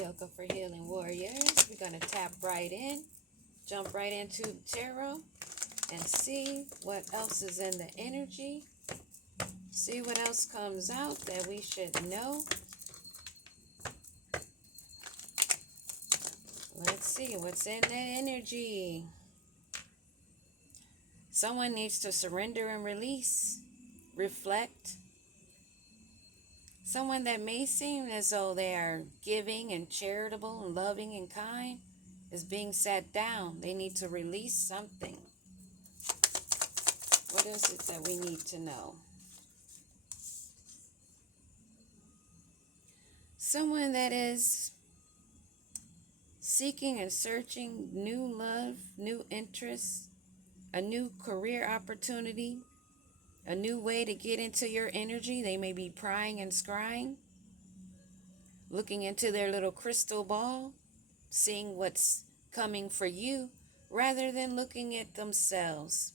Yoga for Healing Warriors. We're going to tap right in, jump right into tarot, and see what else is in the energy. See what else comes out that we should know. Let's see what's in that energy. Someone needs to surrender and release, reflect. Someone that may seem as though they are giving and charitable and loving and kind is being sat down. They need to release something. What is it that we need to know? Someone that is seeking and searching new love, new interests, a new career opportunity, a new way to get into your energy. They may be prying and scrying, looking into their little crystal ball, seeing what's coming for you, rather than looking at themselves.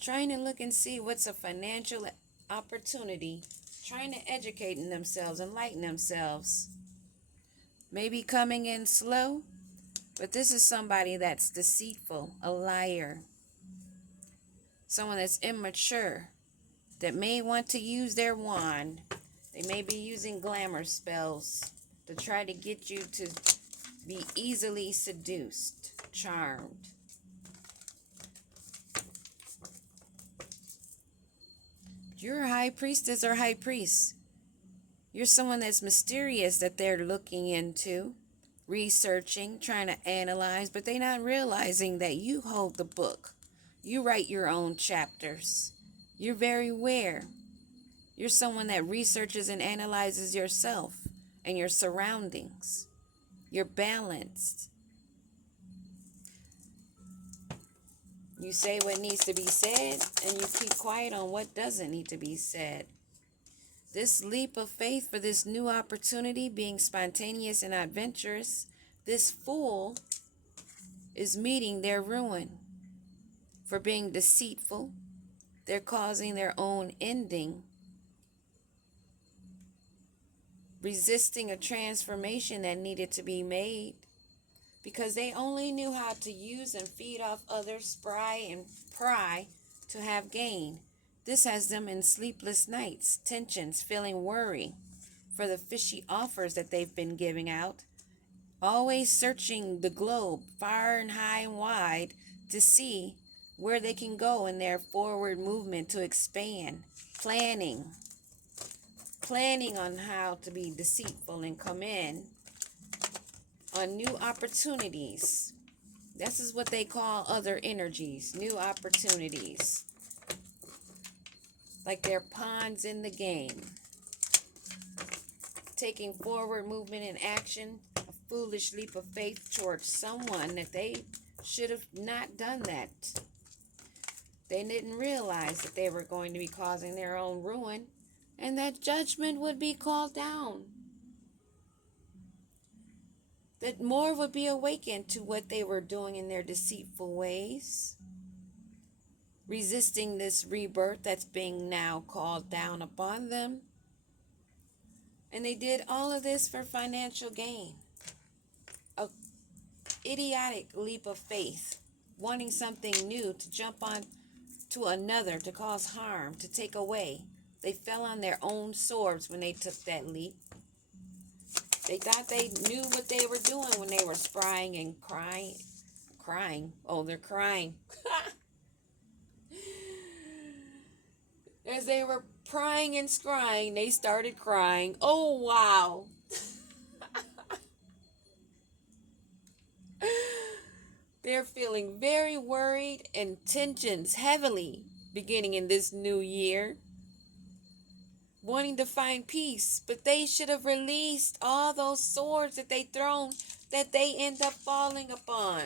Trying to look and see what's a financial opportunity, trying to educate themselves, enlighten themselves. Maybe coming in slow, but this is somebody that's deceitful, a liar, someone that's immature, that may want to use their wand. They may be using glamour spells to try to get you to be easily seduced, charmed. You're a high priestess or high priest. You're someone that's mysterious that they're looking into, researching, trying to analyze, but they're not realizing that you hold the book. You write your own chapters. You're very aware. You're someone that researches and analyzes yourself and your surroundings. You're balanced. You say what needs to be said, and you keep quiet on what doesn't need to be said. This leap of faith for this new opportunity, being spontaneous and adventurous, this fool is meeting their ruin. For being deceitful, they're causing their own ending, resisting a transformation that needed to be made because they only knew how to use and feed off others, spry and pry to have gain. This has them in sleepless nights, tensions, feeling worry for the fishy offers that they've been giving out, always searching the globe far and high and wide to see where they can go in their forward movement to expand, planning on how to be deceitful and come in on new opportunities. This is what they call other energies, new opportunities. Like they're pawns in the game. Taking forward movement and action, a foolish leap of faith towards someone that they should have not done that. They didn't realize that they were going to be causing their own ruin and that judgment would be called down. That more would be awakened to what they were doing in their deceitful ways. Resisting this rebirth that's being now called down upon them. And they did all of this for financial gain. An idiotic leap of faith. Wanting something new to jump on to another, to cause harm, to take away. They fell on their own swords when they took that leap. They thought they knew what they were doing when they were sprying and crying. Oh, they're crying. As they were prying and scrying, they started crying. Oh, wow. They're feeling very worried and tensions heavily beginning in this new year. Wanting to find peace, but they should have released all those swords that they thrown that they end up falling upon.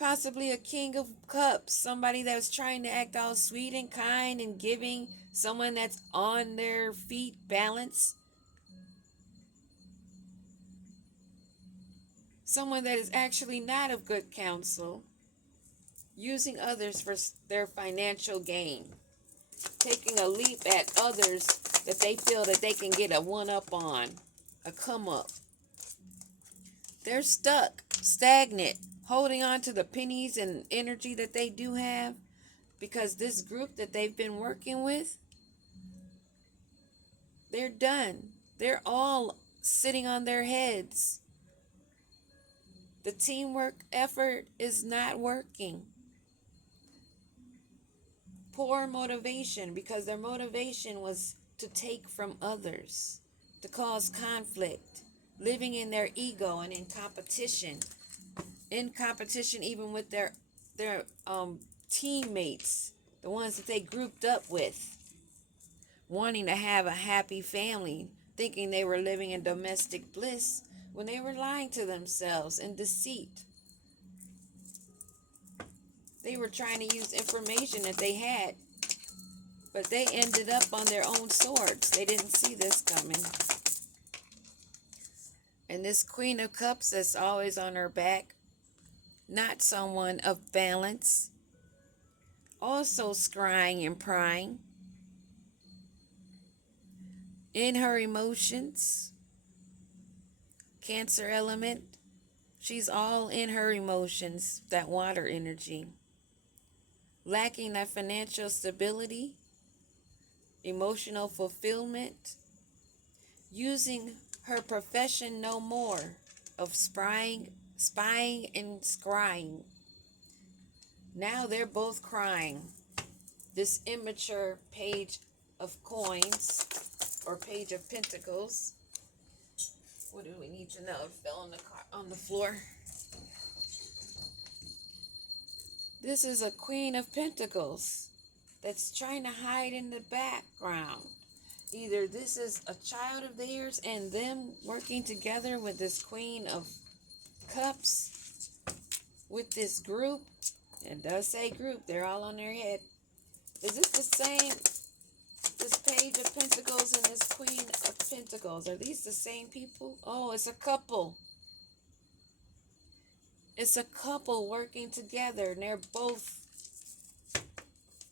Possibly a king of cups, somebody that was trying to act all sweet and kind and giving, someone that's on their feet, balanced. Someone that is actually not of good counsel, using others for their financial gain. Taking a leap at others that they feel that they can get a one-up on. a come up. They're stuck, stagnant, holding on to the pennies and energy that they do have because this group that they've been working with, they're done. They're all sitting on their heads. The teamwork effort is not working. Poor motivation because their motivation was to take from others, to cause conflict, living in their ego and in competition even with their teammates, the ones that they grouped up with, wanting to have a happy family, thinking they were living in domestic bliss when they were lying to themselves in deceit. They were trying to use information that they had, but they ended up on their own swords. They didn't see this coming. And this Queen of Cups that's always on her back, not someone of balance, also scrying and prying in her emotions. Cancer element, she's all in her emotions, that water energy. Lacking that financial stability, emotional fulfillment, using her profession no more of spying and scrying. Now they're both crying. This immature page of coins or page of pentacles. What do we need to know? It fell on the floor. This is a Queen of Pentacles that's trying to hide in the background. Either this is a child of theirs and them working together with this Queen of Cups, with this group. It does say group. They're all on their head. Is this the same? This Page of Pentacles and this Queen of Pentacles. Are these the same people? Oh, it's a couple. It's a couple working together, and they're both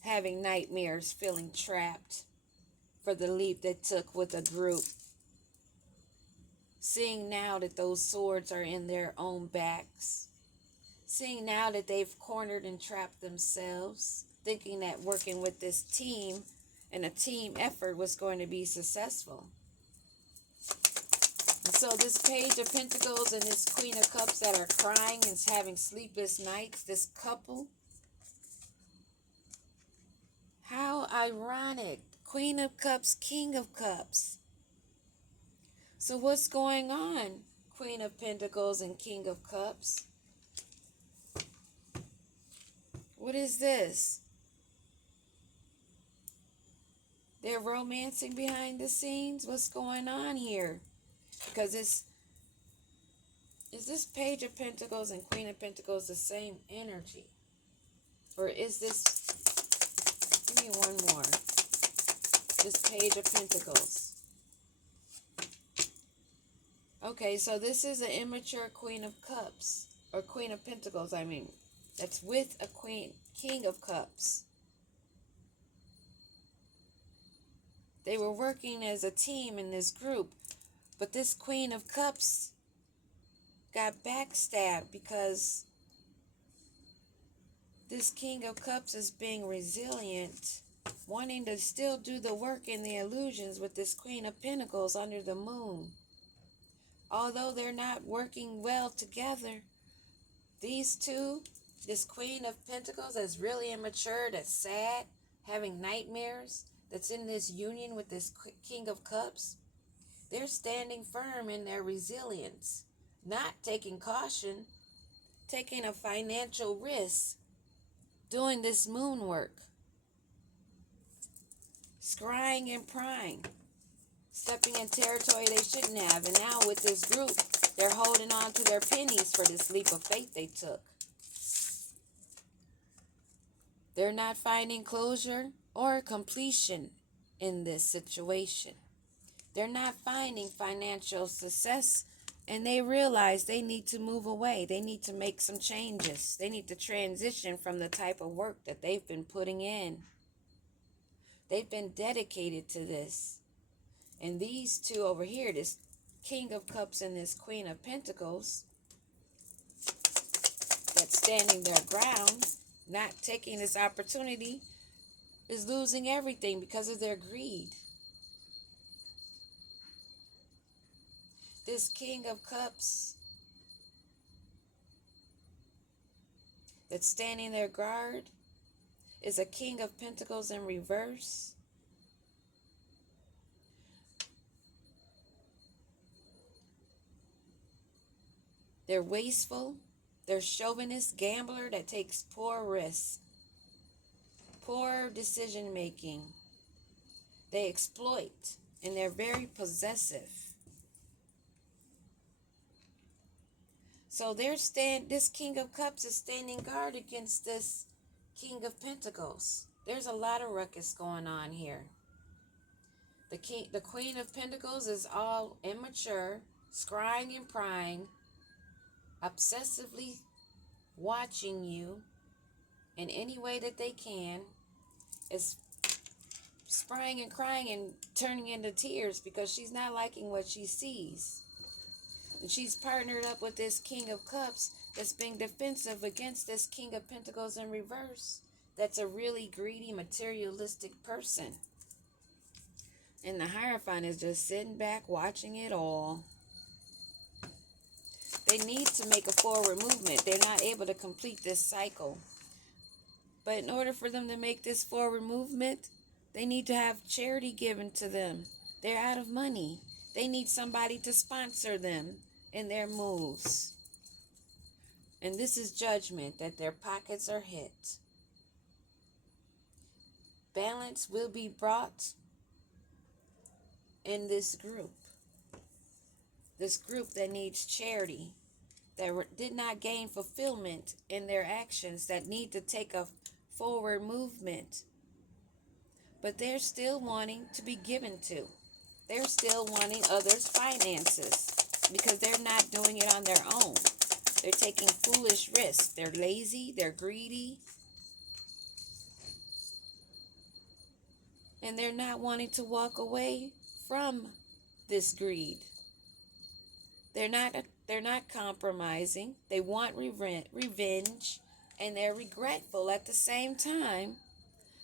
having nightmares, feeling trapped for the leap they took with a group. Seeing now that those swords are in their own backs. Seeing now that they've cornered and trapped themselves, thinking that working with this team and a team effort was going to be successful. And so this Page of Pentacles and this Queen of Cups that are crying and having sleepless nights, this couple. How ironic. Queen of Cups, King of Cups. So what's going on, Queen of Pentacles and King of Cups? What is this? They're romancing behind the scenes? What's going on here? Because is this Page of Pentacles and Queen of Pentacles the same energy? Or is this, give me one more. This Page of Pentacles. Okay, so this is an immature Queen of Cups. Or Queen of Pentacles, I mean. That's with a King of Cups. They were working as a team in this group. But this Queen of Cups got backstabbed because this King of Cups is being resilient, wanting to still do the work and the illusions with this Queen of Pentacles under the moon. Although they're not working well together, these two, this Queen of Pentacles that's really immature, that's sad, having nightmares, that's in this union with this King of Cups, they're standing firm in their resilience, not taking caution, taking a financial risk, doing this moon work, scrying and prying, stepping in territory they shouldn't have. And now with this group, they're holding on to their pennies for this leap of faith they took. They're not finding closure or completion in this situation. They're not finding financial success, and they realize they need to move away. They need to make some changes. They need to transition from the type of work that they've been putting in. They've been dedicated to this. And these two over here, this King of Cups and this Queen of Pentacles that's standing their ground, not taking this opportunity, is losing everything because of their greed. This King of Cups that's standing their guard is a King of Pentacles in reverse. They're wasteful. They're chauvinist gambler that takes poor risks, poor decision making. They exploit, and they're very possessive. So this King of Cups is standing guard against this King of Pentacles. There's a lot of ruckus going on here. The Queen of Pentacles is all immature, scrying and prying, obsessively watching you in any way that they can, is sprying and crying and turning into tears because she's not liking what she sees. And she's partnered up with this King of Cups that's being defensive against this King of Pentacles in reverse. That's a really greedy, materialistic person. And the Hierophant is just sitting back watching it all. They need to make a forward movement. They're not able to complete this cycle. But in order for them to make this forward movement, they need to have charity given to them. They're out of money. They need somebody to sponsor them in their moves. And this is judgment, that their pockets are hit. Balance will be brought in this group. This group that needs charity, that did not gain fulfillment in their actions, that need to take a forward movement. But they're still wanting to be given to. They're still wanting others' finances because they're not doing it on their own. They're taking foolish risks. They're lazy. They're greedy. And they're not wanting to walk away from this greed. They're not compromising. They want revenge, and they're regretful at the same time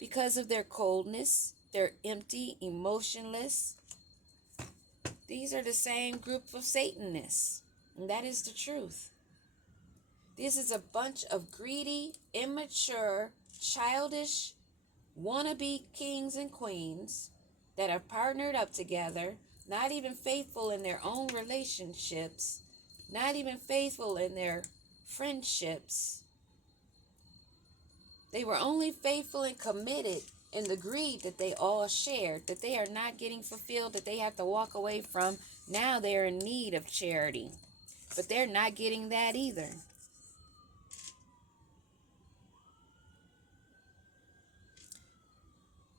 because of their coldness. They're empty, emotionless. These are the same group of Satanists, and that is the truth. This is a bunch of greedy, immature, childish, wannabe kings and queens that are partnered up together, not even faithful in their own relationships, not even faithful in their friendships. They were only faithful and committed in the greed that they all shared, that they are not getting fulfilled, that they have to walk away from. Now they're in need of charity, but they're not getting that either.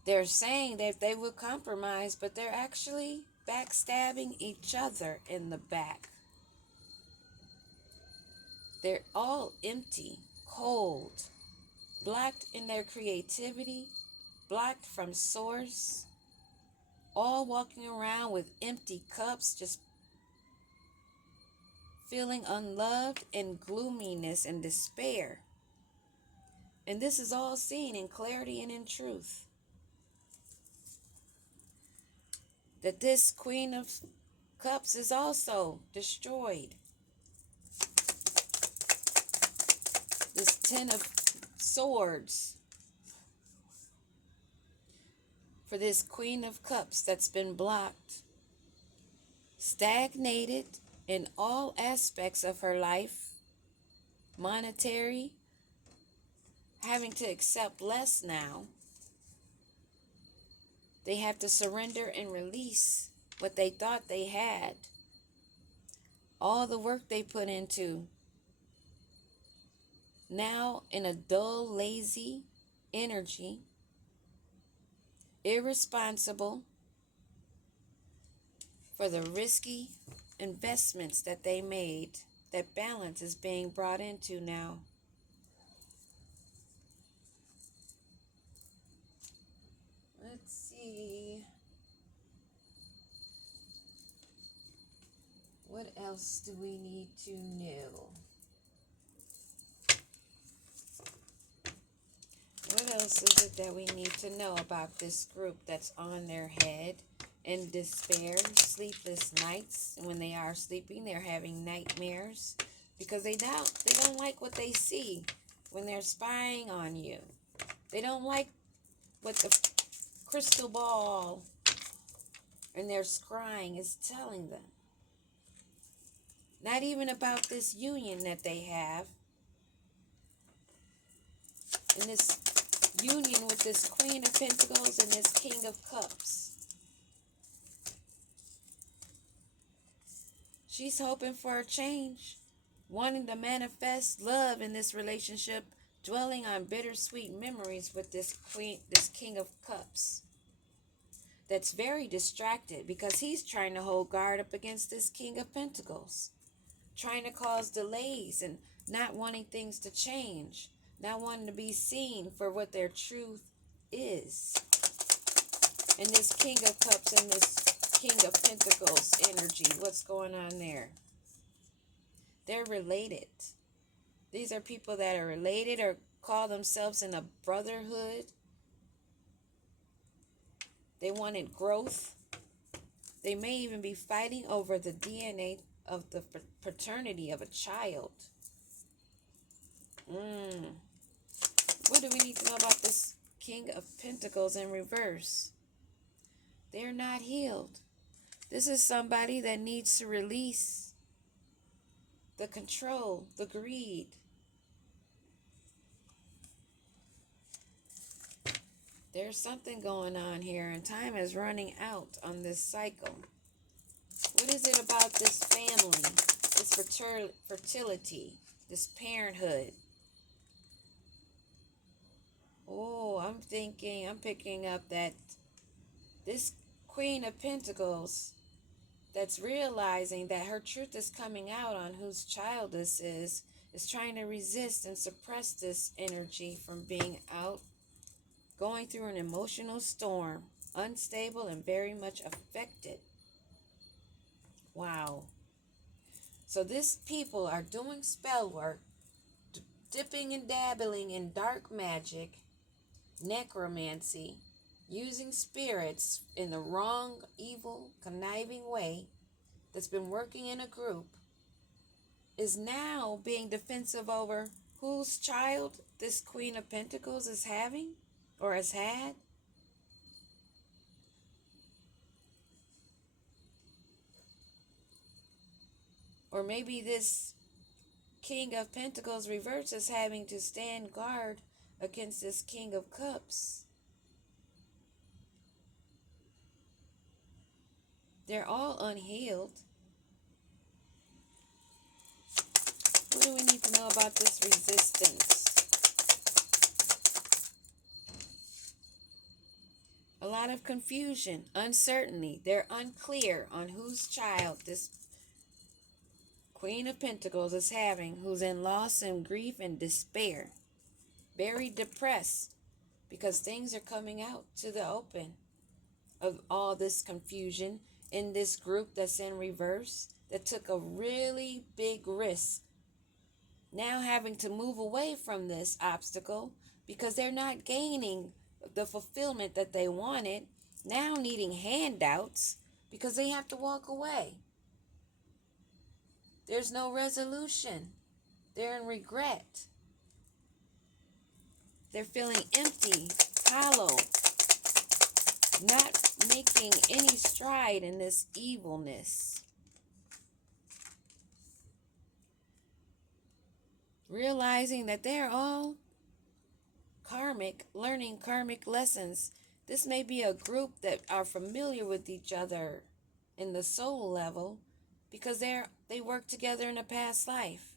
They're saying that they will compromise, but they're actually backstabbing each other in the back. They're all empty, cold, blocked in their creativity, blocked from source, all walking around with empty cups, just feeling unloved and gloominess and despair. And this is all seen in clarity and in truth. That this Queen of Cups is also destroyed. This Ten of Swords for this Queen of Cups that's been blocked, stagnated in all aspects of her life, monetary, having to accept less now. They have to surrender and release what they thought they had. All the work they put into. Now in a dull, lazy energy, irresponsible for the risky investments that they made. That balance is being brought into now. Let's see. What else do we need to know? What else is it that we need to know about this group that's on their head in despair, sleepless nights? When they are sleeping, they're having nightmares because they don't like what they see when they're spying on you. They don't like what the crystal ball and their scrying is telling them. Not even about this union that they have. And this union with this Queen of Pentacles and this King of Cups. She's hoping for a change, wanting to manifest love in this relationship, dwelling on bittersweet memories with this King of Cups. That's very distracted because he's trying to hold guard up against this King of Pentacles, trying to cause delays and not wanting things to change, not wanting to be seen for what their truth is. And this King of Cups and this King of Pentacles energy, what's going on there? They're related. These are people that are related or call themselves in a brotherhood. They wanted growth. They may even be fighting over the DNA of the paternity of a child. What do we need to know about this King of Pentacles in reverse? They're not healed. This is somebody that needs to release the control, the greed. There's something going on here, and time is running out on this cycle. What is it about this family, this fertility, this parenthood? Oh, I'm picking up that this Queen of Pentacles that's realizing that her truth is coming out on whose child this is trying to resist and suppress this energy from being out, going through an emotional storm, unstable and very much affected. Wow. So these people are doing spell work, dipping and dabbling in dark magic, necromancy, using spirits in the wrong, evil, conniving way that's been working in a group, is now being defensive over whose child this Queen of Pentacles is having or has had. Or maybe this King of Pentacles reverse is having to stand guard against this King of Cups. They're all unhealed. What do we need to know about this resistance? A lot of confusion, uncertainty. They're unclear on whose child this Queen of Pentacles is having, who's in loss and grief and despair. Very depressed because things are coming out to the open of all this confusion in this group that's in reverse that took a really big risk. Now having to move away from this obstacle because they're not gaining the fulfillment that they wanted, now needing handouts because they have to walk away. There's no resolution. They're in regret. They're feeling empty, hollow, not making any stride in this evilness. Realizing that they're all karmic, learning karmic lessons. This may be a group that are familiar with each other in the soul level because they worked together in a past life.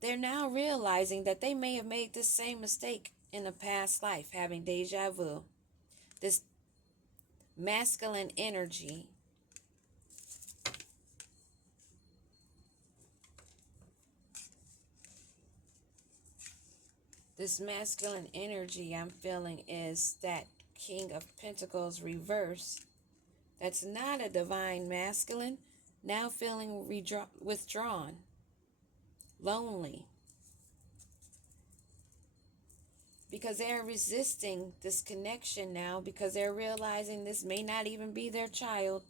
They're now realizing that they may have made this same mistake in a past life, having deja vu. This masculine energy. This masculine energy I'm feeling is that King of Pentacles reverse. That's not a divine masculine. now feeling withdrawn, lonely, because they're resisting this connection now, because they're realizing this may not even be their child.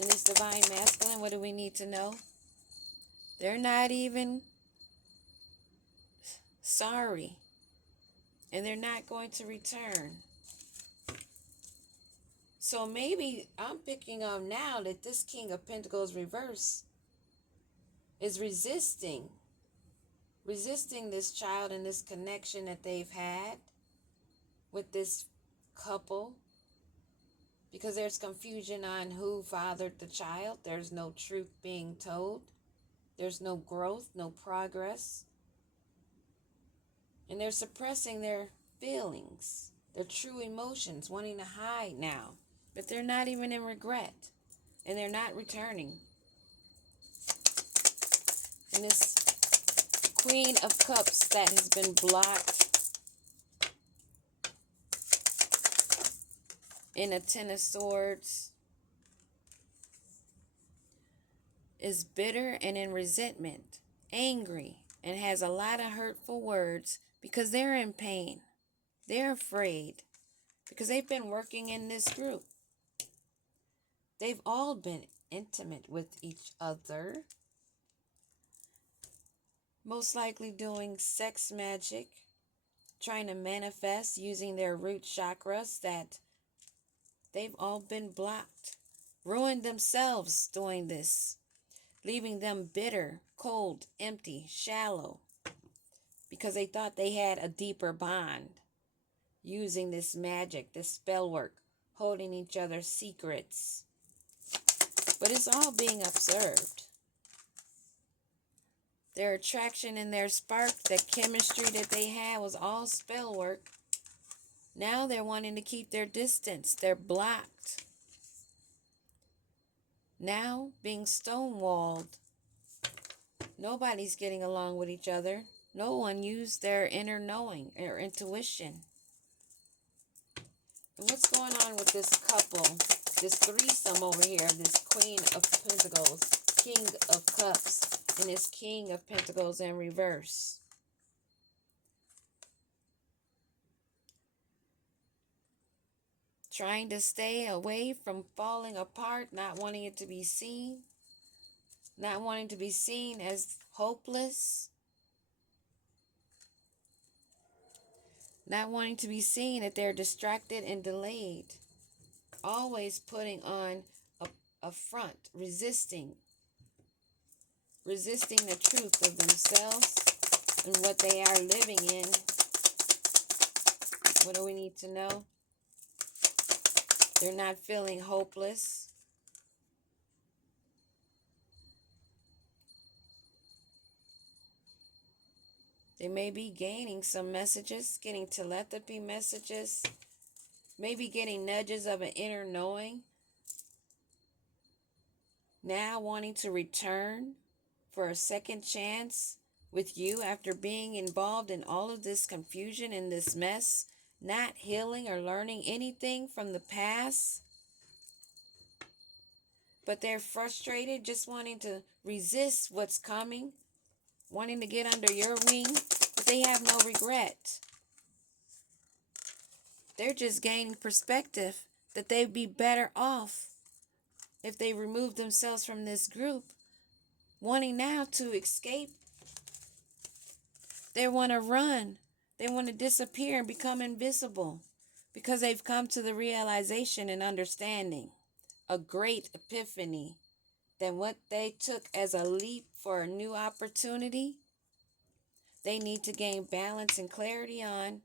In this divine masculine, what do we need to know? They're not even sorry, and they're not going to return. So maybe I'm picking up now that this King of Pentacles reverse is resisting this child and this connection that they've had with this couple, because there's confusion on who fathered the child. There's no truth being told. There's no growth, no progress. And they're suppressing their feelings, their true emotions, wanting to hide now. But they're not even in regret. And they're not returning. And this Queen of Cups that has been blocked in a Ten of Swords is bitter and in resentment, angry, and has a lot of hurtful words because they're in pain. They're afraid because they've been working in this group. They've all been intimate with each other, most likely doing sex magic, trying to manifest using their root chakras that they've all been blocked, ruined themselves doing this, leaving them bitter, cold, empty, shallow, because they thought they had a deeper bond, using this magic, this spell work, holding each other's secrets. But it's all being observed. Their attraction and their spark, the chemistry that they had was all spell work. Now they're wanting to keep their distance. They're blocked. Now being stonewalled. Nobody's getting along with each other. No one used their inner knowing or intuition. And what's going on with this couple, this threesome over here, this Queen of Pentacles, King of Cups, and this King of Pentacles in reverse? Trying to stay away from falling apart, not wanting it to be seen, not wanting to be seen as hopeless, not wanting to be seen that they're distracted and delayed, always putting on a front, resisting the truth of themselves and what they are living in. What do we need to know? They're not feeling hopeless. They may be gaining some messages, getting telepathy messages, maybe getting nudges of an inner knowing. Now wanting to return for a second chance with you after being involved in all of this confusion and this mess, not healing or learning anything from the past. But they're frustrated, just wanting to resist what's coming, wanting to get under your wing, but they have no regret. They're just gaining perspective that they'd be better off if they remove themselves from this group, wanting now to escape. They want to run. They want to disappear and become invisible because they've come to the realization and understanding, a great epiphany, that what they took as a leap for a new opportunity, they need to gain balance and clarity on,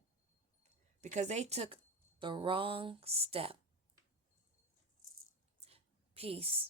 because they took the wrong step. Peace.